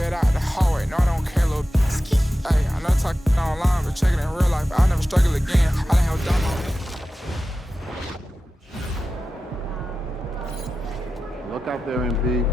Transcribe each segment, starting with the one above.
it out the hallway. No, I don't care, little ski. Hey, I know talking online, but check it in real life. I'll never struggle again. I done held down on it. Look out there, MP.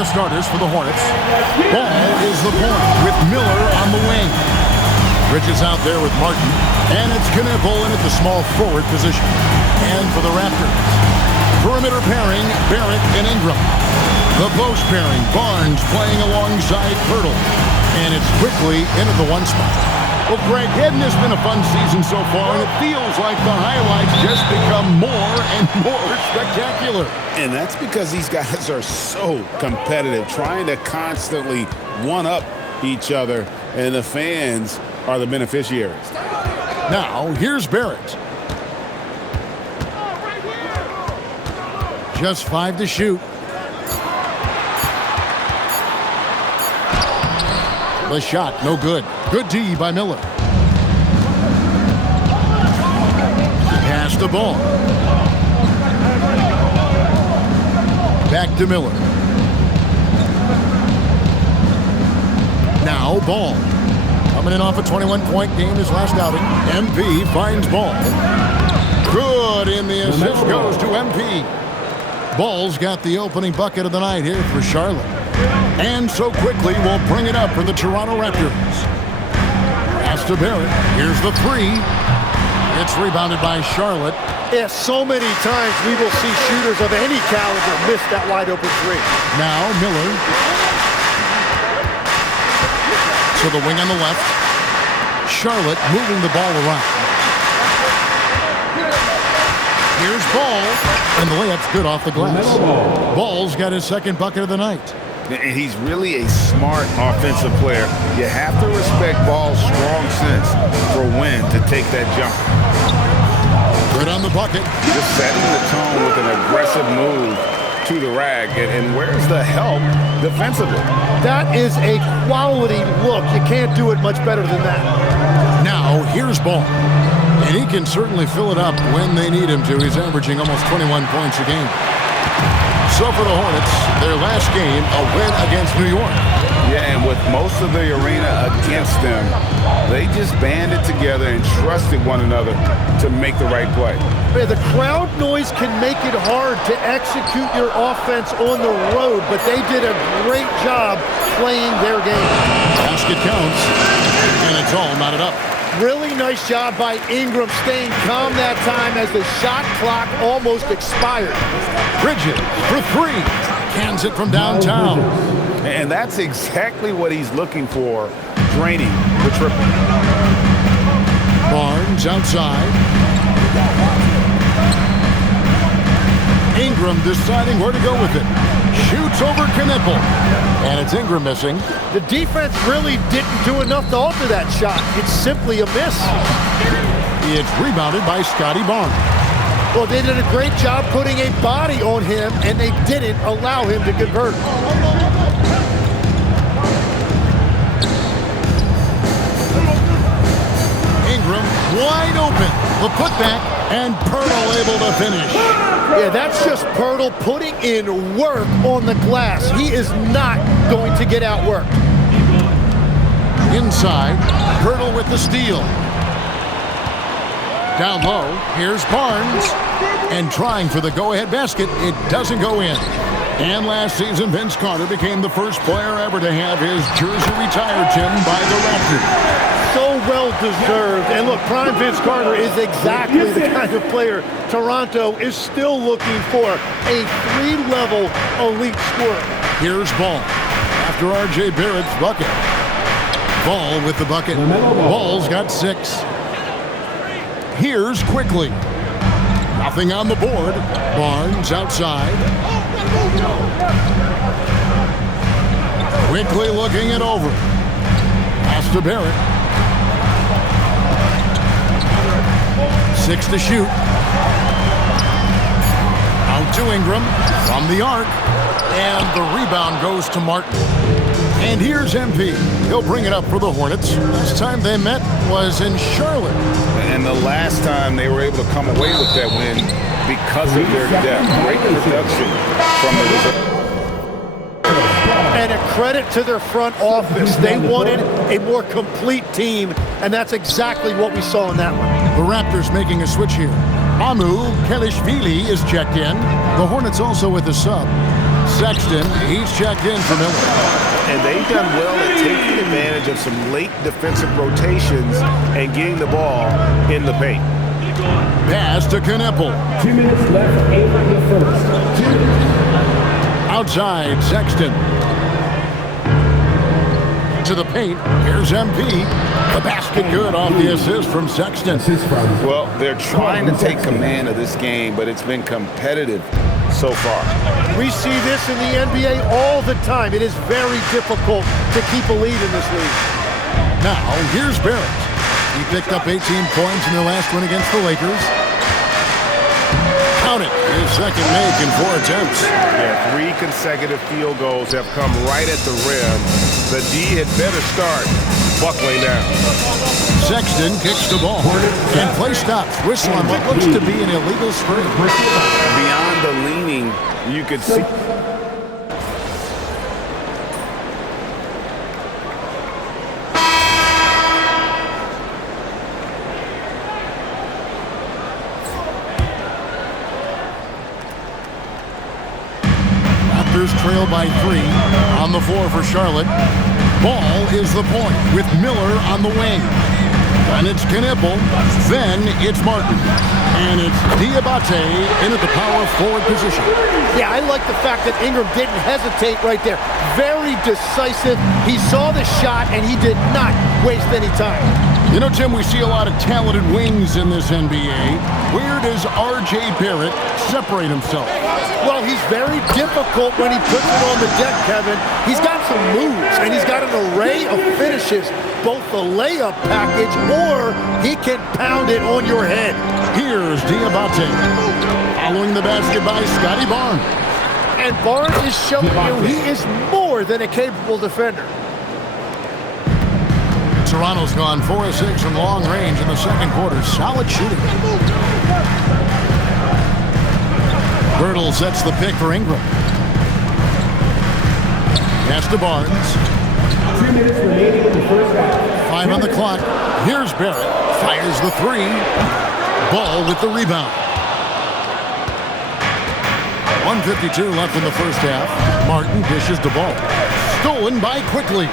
Starters for the Hornets. Ball is the point with Miller on the wing. Bridges out there with Martin, and it's Kniffel in at the small forward position. And for the Raptors, perimeter pairing, Barrett and Ingram. The post pairing, Barnes playing alongside Pirtle. And it's quickly into the one spot. Well, Greg, hadn't this been a fun season so far? And it feels like the highlights just become more and more spectacular. And that's because these guys are so competitive, trying to constantly one-up each other, and the fans are the beneficiaries. Now, here's Barrett. Just 5 to shoot. The shot, no good. Good D by Miller. Pass the ball. Back to Miller. Now Ball. Coming in off a 21-point game his last outing, MP finds Ball. Good, and the assist goes to MP. Ball's got the opening bucket of the night here for Charlotte. And so quickly will bring it up for the Toronto Raptors. Pass to Barrett. Here's the three. It's rebounded by Charlotte. Yeah, so many times we will see shooters of any caliber miss that wide open three. Now Miller. To the wing on the left. Charlotte moving the ball around. Here's Ball, and the layup's good off the glass. Ball's got his second bucket of the night. And he's really a smart offensive player. You have to respect Ball's strong sense for when to take that jump. Good on the bucket. Just setting the tone with an aggressive move to the rag. And where's the help defensively? That is a quality look. You can't do it much better than that. Now, here's Ball. And he can certainly fill it up when they need him to. He's averaging almost 21 points a game. So for the Hornets, their last game, a win against New York. Yeah, and with most of the arena against them, they just banded together and trusted one another to make the right play. Yeah, the crowd noise can make it hard to execute your offense on the road, but they did a great job playing their game. Basket counts, and it's all knotted up. Really nice job by Ingram staying calm that time as the shot clock almost expired. Bridges for three. Cans it from downtown. And that's exactly what he's looking for, draining the triple. Barnes outside. Ingram deciding where to go with it. Shoots over Knipple. And it's Ingram missing. The defense really didn't do enough to alter that shot. It's simply a miss. It's rebounded by Scotty Barnes. Well, they did a great job putting a body on him, and they didn't allow him to convert. Ingram wide open. The putback, and Pirtle able to finish. Yeah, that's just Pirtle putting in work on the glass. He is not going to get outworked. Inside, Pirtle with the steal. Down low, here's Barnes. And trying for the go-ahead basket, it doesn't go in. And last season, Vince Carter became the first player ever to have his jersey retired, Tim, by the Raptors. So well-deserved. And look, prime Vince Carter is exactly the kind of player Toronto is still looking for. A three-level elite scorer. Here's Ball after R.J. Barrett's bucket. Ball with the bucket. Ball's got 6. Here's Quickly. Nothing on the board. Barnes outside. Quickly looking it over. Pass to Barrett. 6 to shoot. Out to Ingram from the arc. And the rebound goes to Martin. And here's MP. He'll bring it up for the Hornets. Last time they met was in Charlotte. And the last time they were able to come away with that win because of their depth. Great production from the reserve. And a credit to their front office. They wanted a more complete team, and that's exactly what we saw in that one. The Raptors making a switch here. Amu Kelishvili is checked in. The Hornets also with a sub. Sexton, he's checked in for Miller. And they've done well at taking advantage of some late defensive rotations and getting the ball in the paint. Pass to Knipple. 2 minutes left, 8 in the first. 2 minutes. Outside, Sexton. To the paint. Here's MP. The basket good off the assist from Sexton. Well, they're trying to take command of this game, but it's been competitive so far. We see this in the NBA all the time. It is very difficult to keep a lead in this league. Now, here's Barrett. He picked up 18 points in their last win against the Lakers. Count it. His second make in 4 attempts. Yeah, 3 consecutive field goals have come right at the rim. The D had better start buckling down. Sexton kicks the ball. And play stops. Whistle on what looks to be an illegal screen. Beyond the leaning, you could see. trail by 3 on the floor for Charlotte. Ball is the point with Miller on the wing. Then it's Knipple. Then it's Martin. And it's Diabate in at the power forward position. Yeah, I like the fact that Ingram didn't hesitate right there. Very decisive. He saw the shot, and he did not waste any time. You know, Tim, we see a lot of talented wings in this NBA. Where does R.J. Barrett separate himself? Well, he's very difficult when he puts it on the deck, Kevin. He's got some moves, and he's got an array of finishes, both the layup package or he can pound it on your head. Here's Diabate. Following the basket by Scotty Barnes. And Barnes is showing you he is more than a capable defender. Toronto's gone 4 of 6 from long range in the second quarter. Solid shooting. Birtle sets the pick for Ingram. Pass to Barnes. 2 minutes remaining in the first half. 5 on the clock. Here's Barrett. Fires the 3. Ball with the rebound. 1:52 left in the first half. Martin dishes the ball. Stolen by Quickly.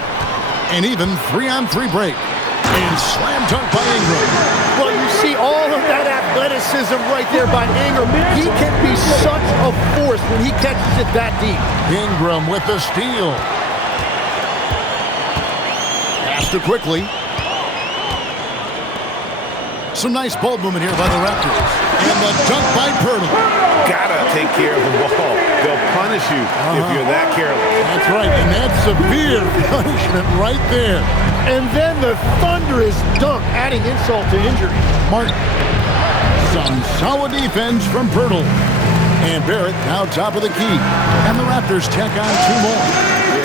And even 3-on-3 break. And slam dunk by Ingram. Well, you see all of that athleticism right there by Ingram. He can be such a force when he catches it that deep. Ingram with the steal. Pass to Quickly. Some nice ball movement here by the Raptors. And the dunk by Pirtle. Gotta take care of the ball. They'll punish you if you're that careless. That's right, and that's severe punishment right there. And then the thunderous dunk, adding insult to injury. Martin. Some solid defense from Pirtle. And Barrett now top of the key. And the Raptors tack on 2 more.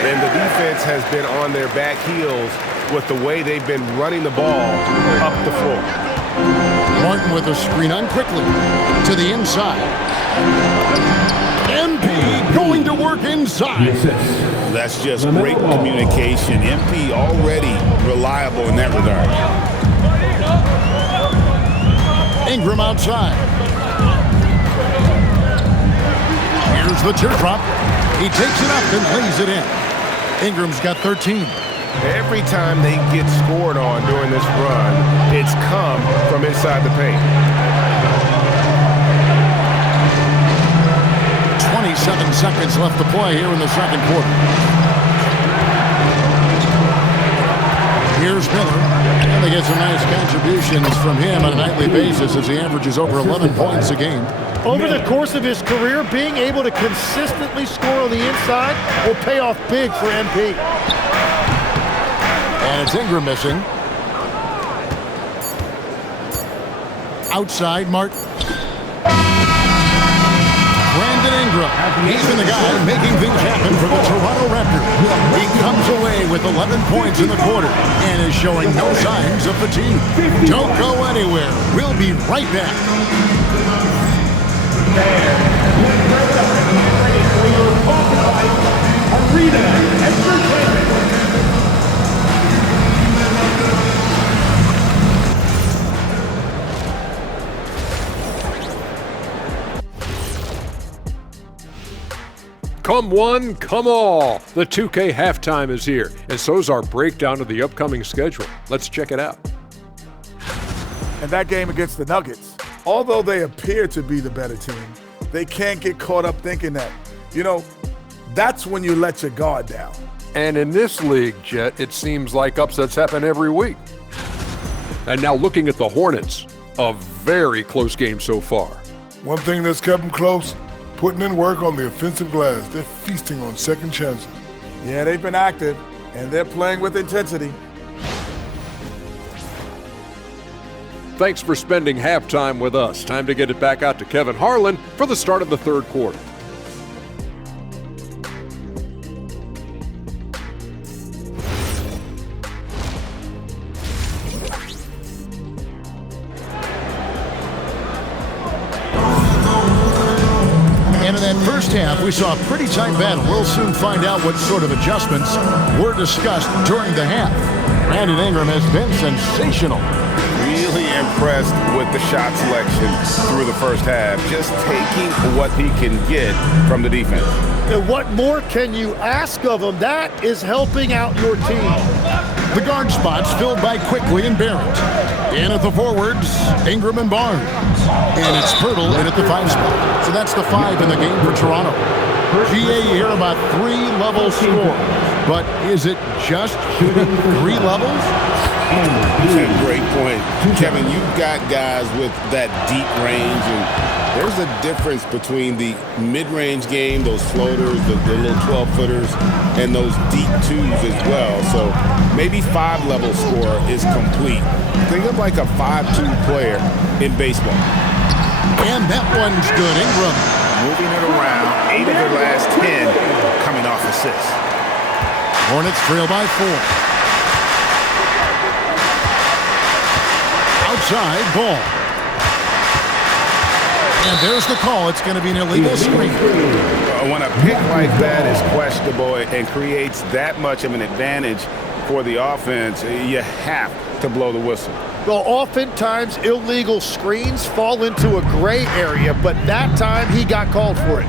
And the defense has been on their back heels with the way they've been running the ball up the floor. Martin with a screen on Quickly. To the inside. MP going to work inside. That's just great communication. MP already reliable in that regard. Ingram outside. Here's the teardrop. He takes it up and lays it in. Ingram's got 13. Every time they get scored on during this run, it's come from inside the paint. 27 seconds left to play here in the second quarter. Here's Miller. And they get some nice contributions from him on a nightly basis as he averages over 11 points a game. Over the course of his career, being able to consistently score on the inside will pay off big for MP. And it's Ingram missing. Outside, Martin. Brandon Ingram. He's been the guy making things happen for the Toronto Raptors. He comes away with 11 points in the quarter and is showing no signs of fatigue. Don't go anywhere. We'll be right back. Arena Entertainment. Come one, come all. The 2K halftime is here, and so is our breakdown of the upcoming schedule. Let's check it out. And that game against the Nuggets, although they appear to be the better team, they can't get caught up thinking that. You know, that's when you let your guard down. And in this league, Jet, it seems like upsets happen every week. And now looking at the Hornets, a very close game so far. One thing that's kept them close, putting in work on the offensive glass. They're feasting on second chances. Yeah, they've been active, and they're playing with intensity. Thanks for spending halftime with us. Time to get it back out to Kevin Harlan for the start of the third quarter. And in that first half, we saw a pretty tight battle. We'll soon find out what sort of adjustments were discussed during the half. Brandon Ingram has been sensational. Really impressed with the shot selection through the first half. Just taking what he can get from the defense. And what more can you ask of him? That is helping out your team. The guard spots filled by Quickly and Barrett. In at the forwards, Ingram and Barnes. And it's Pirtle in at the 5 spot. So that's the 5 in the game for Toronto. GA here about 3-level score. But is it just 3 levels? Great point. Kevin, you've got guys with that deep range, and there's a difference between the mid-range game, those floaters, the little 12-footers, and those deep 2s as well. So maybe 5-level score is complete. Think of like a 5-2 player in baseball. And that one's good. Ingram moving it around. 8 of their last 10 coming off assists. Hornets trail by 4. Outside ball. And there's the call. It's going to be an illegal screen. When a pick like that is questionable and creates that much of an advantage for the offense, you have to blow the whistle. Well, oftentimes illegal screens fall into a gray area, but that time he got called for it.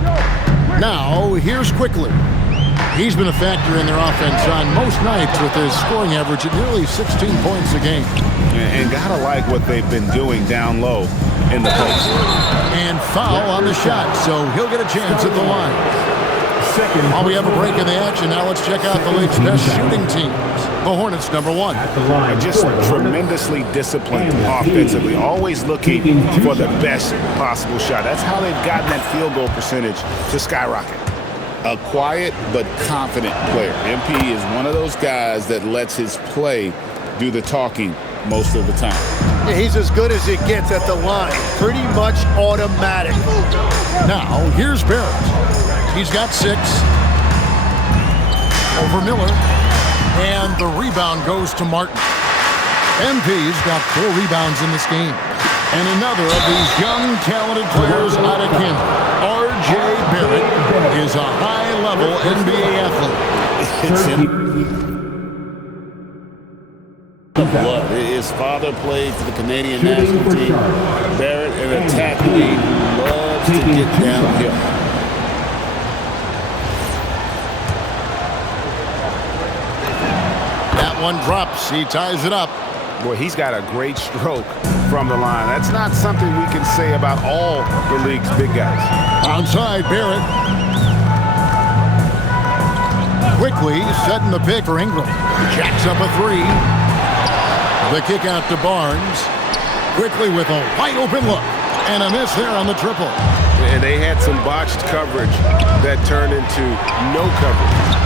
Now, here's Quickly. He's been a factor in their offense on most nights with his scoring average at nearly 16 points a game. And gotta like what they've been doing down low in the post. And foul on the shot, so he'll get a chance at the line. While we have a break in the action, now let's check out the league's best shooting teams. The Hornets, number 1. Just tremendously disciplined offensively, always looking for the best possible shot. That's how they've gotten that field goal percentage to skyrocket. A quiet but confident player. MP is one of those guys that lets his play do the talking most of the time. Yeah, he's as good as it gets at the line. Pretty much automatic. Now, here's Barrett. He's got 6. Over Miller. And the rebound goes to Martin. MP's got 4 rebounds in this game. And another of these young, talented players out of Canada, R.J. Barrett, is a high-level NBA athlete. Blood. His father played for the Canadian national team. Barrett, an athlete who loves to get downhill. That one drops. He ties it up. Boy, he's got a great stroke from the line. That's not something we can say about all the league's big guys. Onside, Barrett. Quickly setting the pick for Ingram. Jacks up a 3. The kick out to Barnes. Quickly with a wide open look. And a miss there on the triple. And they had some botched coverage that turned into no coverage.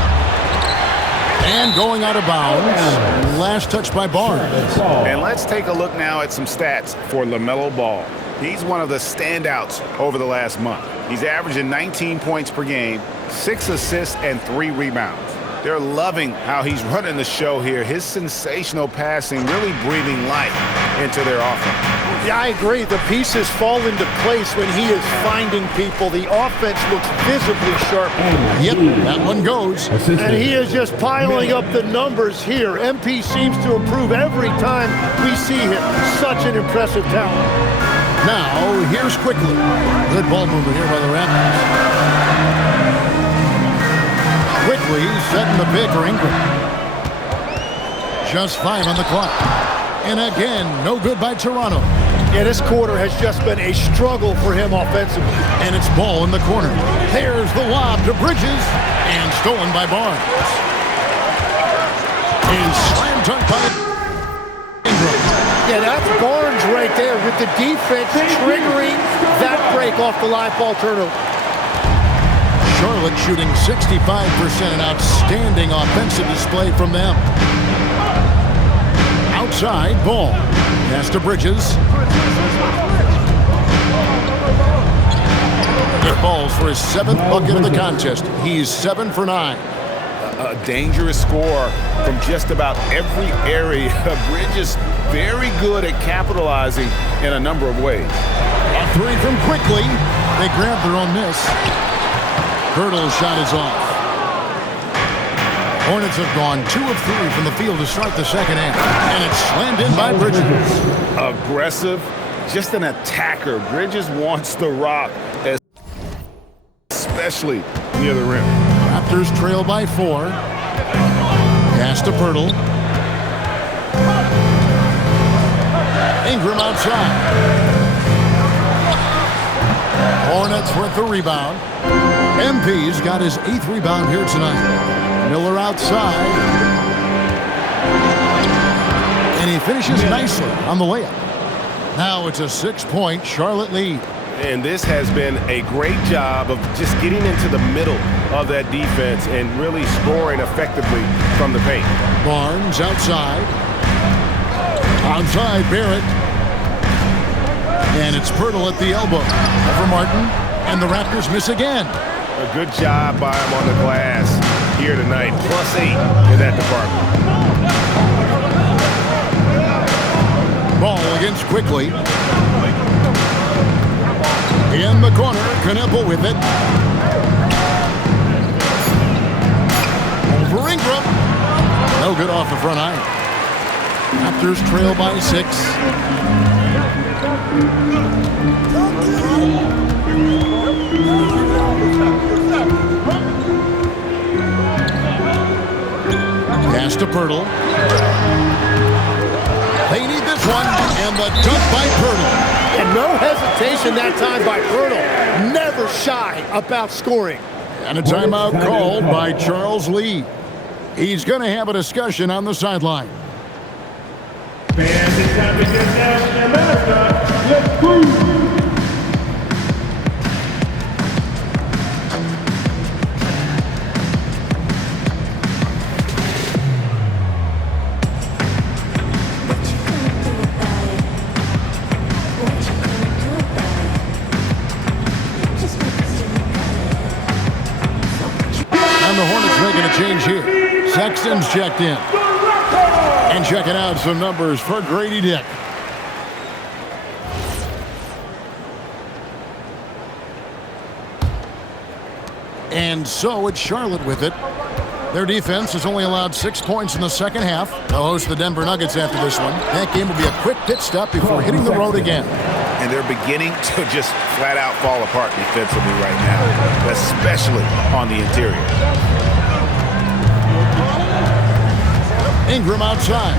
And going out of bounds. Last touch by Barnes. And let's take a look now at some stats for LaMelo Ball. He's one of the standouts over the last month. He's averaging 19 points per game, 6 assists, and 3 rebounds. They're loving how he's running the show here. His sensational passing really breathing life into their offense. Yeah, I agree. The pieces fall into place when he is finding people. The offense looks visibly sharp. Yep, that one goes. And he is just piling up the numbers here. MP seems to improve every time we see him. Such an impressive talent. Now, here's Quickly. Good ball movement here by the Raptors. Quickly setting the pick for Ingram. Just 5 on the clock. And again, no good by Toronto. Yeah, this quarter has just been a struggle for him offensively. And it's ball in the corner. There's the lob to Bridges. And stolen by Barnes. And slam dunk by Ingram. Yeah, that's Barnes right there with the defense triggering that break off the live ball turnover. Charlotte shooting 65%, an outstanding offensive display from them. Outside, Ball. Pass to Bridges. It falls for his 7th bucket of the contest. He's 7 for 9. A dangerous score from just about every area. Bridges very good at capitalizing in a number of ways. A 3 from Quickly. They grab their own miss. Hurdle's shot is off. Hornets have gone 2 of 3 from the field to start the second half. And it's slammed in by Bridges. Aggressive, just an attacker. Bridges wants the rock, especially near the rim. Raptors trail by 4. Pass to Pirtle. Ingram outside. Hornets with the rebound. MP's got his 8th rebound here tonight. Miller outside. And he finishes nicely on the layup. Now it's a 6-point Charlotte lead. And this has been a great job of just getting into the middle of that defense and really scoring effectively from the paint. Barnes outside. Outside Barrett. And it's Pirtle at the elbow. Over Martin. And the Raptors miss again. A good job by him on the glass here tonight. +8 in that department. Ball against Quickly. In the corner, Knueppel with it. Over Ingram. No good off the front iron. Raptors trail by 6. Pass to Pirtle. They need this one, and the dunk by Pirtle. And no hesitation that time by Pirtle. Never shy about scoring. And a timeout called by Charles Lee. He's going to have a discussion on the sideline. Fans, it's time to get down in America. Let's move. The Hornets making a change here. Sexton's checked in. And checking out some numbers for Grady Dick. And so it's Charlotte with it. Their defense has only allowed 6 points in the second half. They'll host the Denver Nuggets after this one. That game will be a quick pit stop before hitting the road again. And they're beginning to just flat out fall apart defensively right now, especially on the interior. Ingram outside.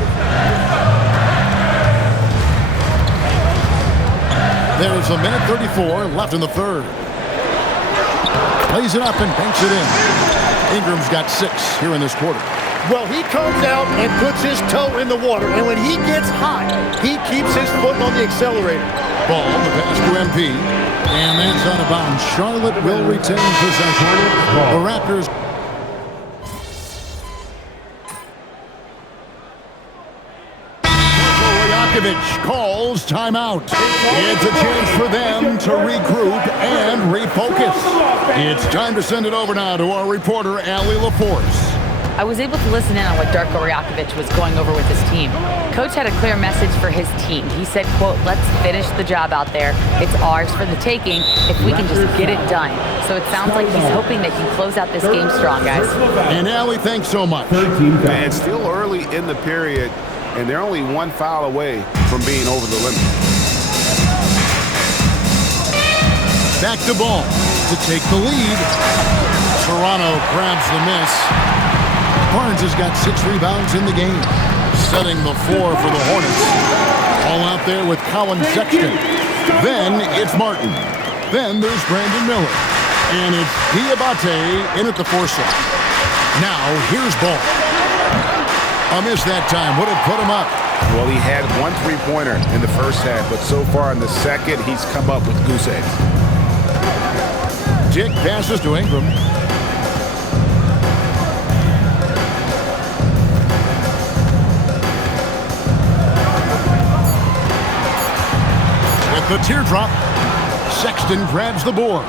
There's a minute 34 left in the third. Plays it up and banks it in. Ingram's got 6 here in this quarter. Well, he comes out and puts his toe in the water, and when he gets hot, he keeps his foot on the accelerator. Ball, the pass to MP, and that's out of bounds. Charlotte will retain possession. The Raptors. Rajakovic calls timeout. It's a chance for them to regroup and refocus. It's time to send it over now to our reporter, Allie LaForce. I was able to listen in on what Darko Rajakovic was going over with his team. Coach had a clear message for his team. He said, quote, let's finish the job out there. It's ours for the taking if we can just get it done. So it sounds like he's hoping they can close out this game strong, guys. And Allie, thanks so much. And still early in the period, and they're only 1 foul away from being over the limit. Back to ball to take the lead. Toronto grabs the miss. Barnes has got 6 rebounds in the game, setting the floor for the Hornets. All out there with Colin Sexton. Then it's Martin. Then there's Brandon Miller. And it's Diabate in at the 4 slot. Now here's Ball. A miss that time would have put him up. Well, he had 1 3-pointer in the first half, but so far in the second, he's come up with goose eggs. Dick passes to Ingram. The teardrop. Sexton grabs the board.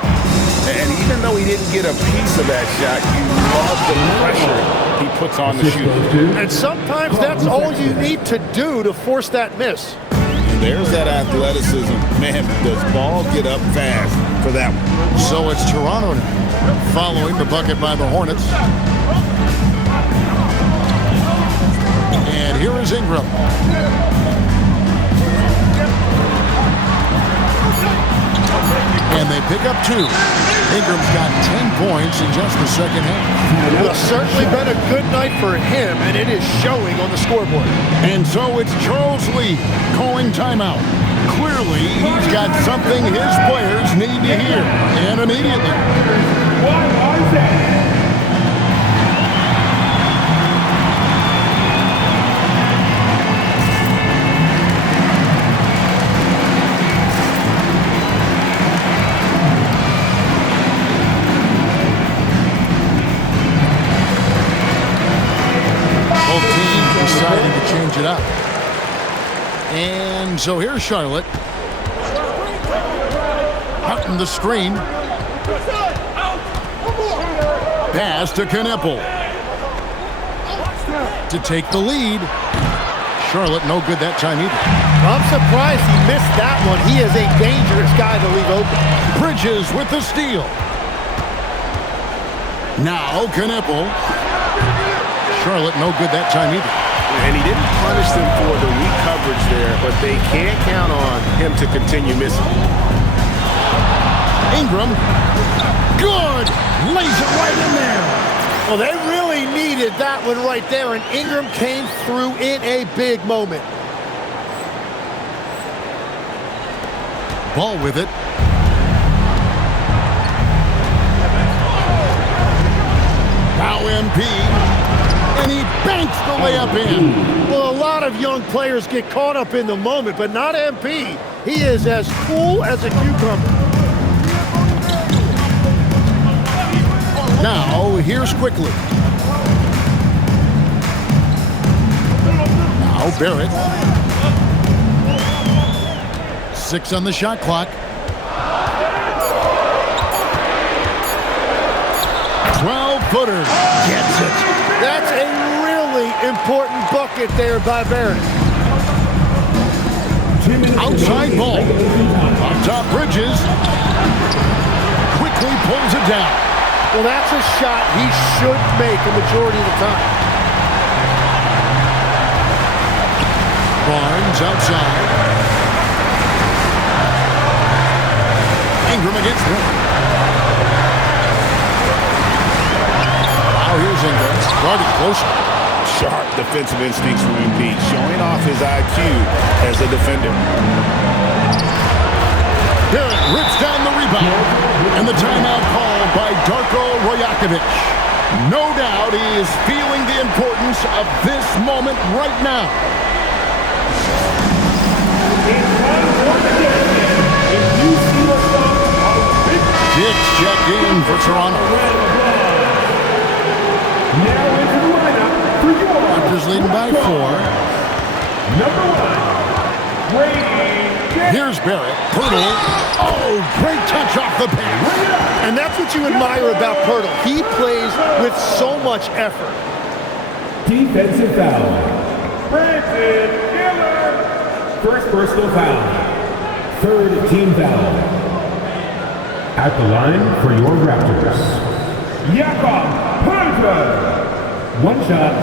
And even though he didn't get a piece of that shot, you love the pressure he puts on the shooter. And sometimes that's all you need to do to force that miss. And there's that athleticism. Man, does Ball get up fast for that one. So it's Toronto now, following the bucket by the Hornets. And here is Ingram. And they pick up 2. Ingram's got 10 points in just the second half. Well, it's certainly been a good night for him, and it is showing on the scoreboard. And so it's Charles Lee calling timeout. Clearly, he's got something his players need to hear, and immediately. Both teams deciding to change it up. And so here's Charlotte. Out in the screen. Pass to Knipple. To take the lead. Charlotte no good that time either. I'm surprised he missed that one. He is a dangerous guy to leave open. Bridges with the steal. Now Knipple. Charlotte no good that time either. And he didn't punish them for the weak coverage there, but they can't count on him to continue missing. Ingram. Good. Lays it right in there. Well, they really needed that one right there, and Ingram came through in a big moment. Ball with it. Now MP. And he banks the layup in. Well, a lot of young players get caught up in the moment, but not MP. He is as cool as a cucumber. Now, here's Quickly. Now, Barrett. 6 on the shot clock. 12-footer. Gets it. That's a really important bucket there by Barrett. Outside ball. On top, Bridges. Quickly pulls it down. Well, that's a shot he should make a majority of the time. Barnes outside. Ingram against him. Now here's Ingram. Guarded closer. Sharp defensive instincts from MP, showing off his IQ as a defender. Barrett rips down the rebound. And the timeout called by Darko Rajakovic. No doubt he is feeling the importance of this moment right now. Dix checked in for Toronto. Now into the lineup for your Raptors leading by 4. number 1, Brady. Here's Barrett. Poeltl. Oh, great touch off the pass. And that's what you admire about Poeltl. He plays with so much effort. Defensive foul. Brandon Miller. First personal foul. Third team foul. At the line for your Raptors, Jakob Poeltl. One shot.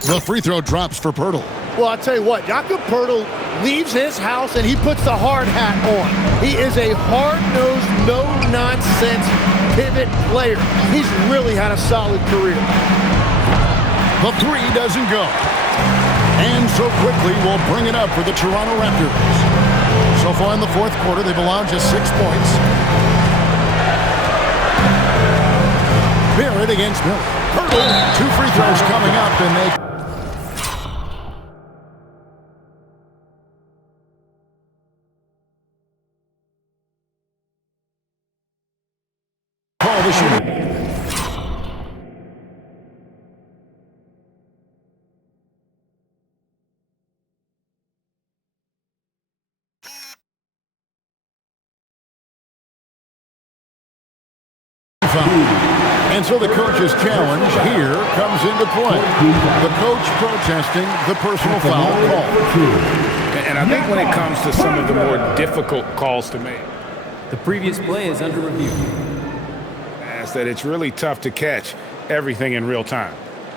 The free throw drops for Poeltl. Well, I'll tell you what, Jakob Poeltl leaves his house and he puts the hard hat on. He is a hard-nosed, no-nonsense pivot player. He's really had a solid career. The 3 doesn't go. And so Quickly will bring it up for the Toronto Raptors. So far in the fourth quarter, they've allowed just 6 points. Barrett against Miller. Poeltl, 2 free throws coming up, and they call the shooting. And so the coach's challenge here comes into play. The coach protesting the personal foul call. And I think when it comes to some of the more difficult calls to make, the previous play is under review. That it's really tough to catch everything in real time.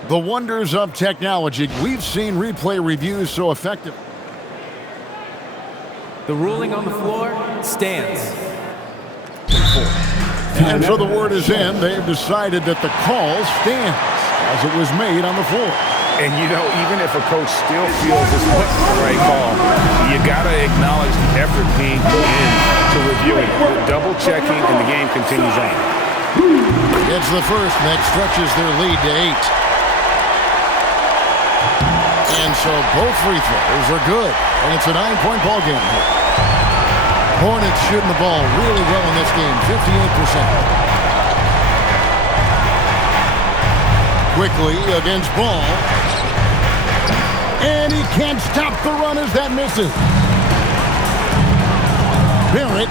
The wonders of technology. We've seen replay reviews so effective. The ruling on the floor stands. And so the word is in. They've decided that the call stands as it was made on the floor. And, you know, even if a coach still feels this wasn't the right call, you got to acknowledge the effort being put in to reviewing it. Double checking, and the game continues on. It's the first. That stretches their lead to 8. And so both free throws are good. And it's a 9-point ball game here. Hornets shooting the ball really well in this game, 58%. Quickly against Ball. And he can't stop the run as that misses. Barrett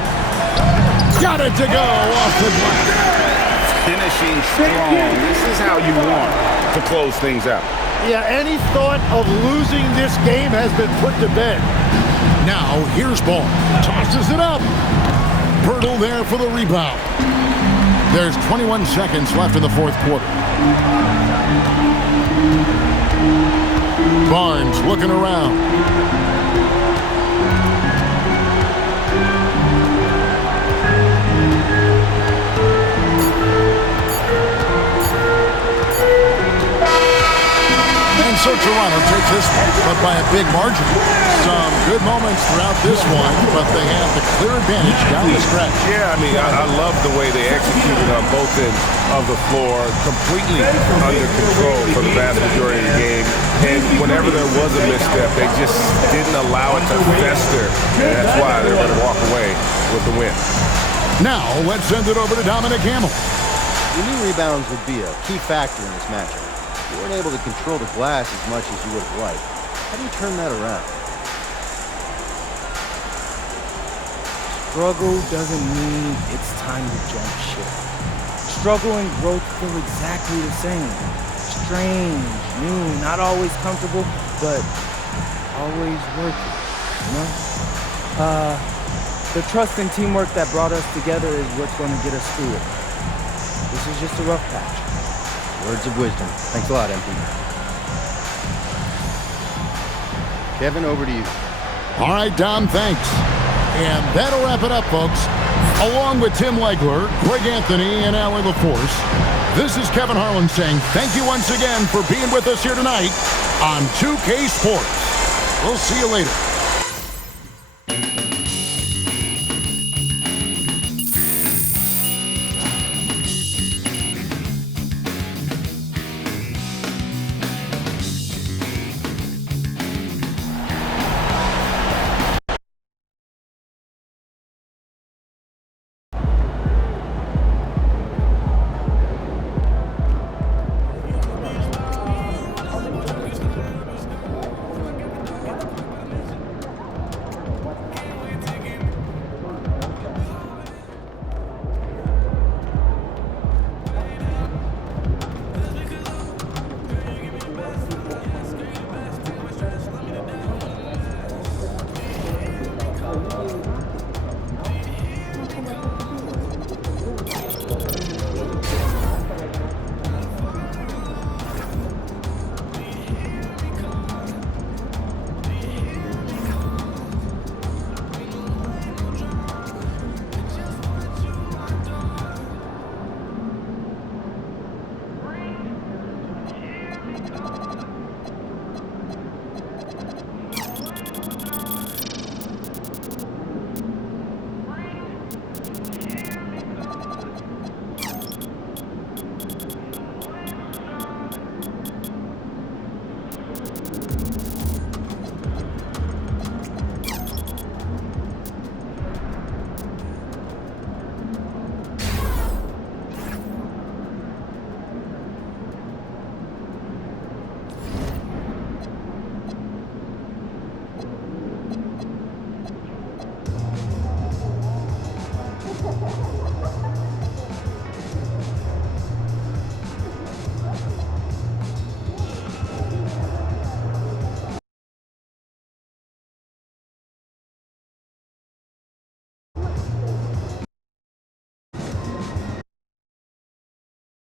got it to go off the glass. Finishing strong. This is how you want to close things out. Yeah, any thought of losing this game has been put to bed. Now, here's Ball. Tosses it up. Pirtle there for the rebound. There's 21 seconds left in the fourth quarter. Barnes looking around. And so Toronto takes this one, but by a big margin. Some good moments throughout this one, but they have the clear advantage down the stretch. Yeah, I mean, I love the way they executed on both ends of the floor, completely under control for the vast majority of the game. And whenever there was a misstep, they just didn't allow it to fester. And that's why they're going to walk away with the win. Now, let's send it over to Dominic Hamill. We knew rebounds would be a key factor in this matchup. You weren't able to control the glass as much as you would have liked. How do you turn that around? Struggle doesn't mean it's time to jump ship. Struggle and growth feel exactly the same. Strange, new, not always comfortable, but always worth it, you know? The trust and teamwork that brought us together is what's going to get us through it. This is just a rough patch. Words of wisdom. Thanks a lot, MP. Kevin, over to you. All right, Dom, thanks. And that'll wrap it up, folks. Along with Tim Legler, Greg Anthony, and Allie LaForce, this is Kevin Harlan saying thank you once again for being with us here tonight on 2K Sports. We'll see you later.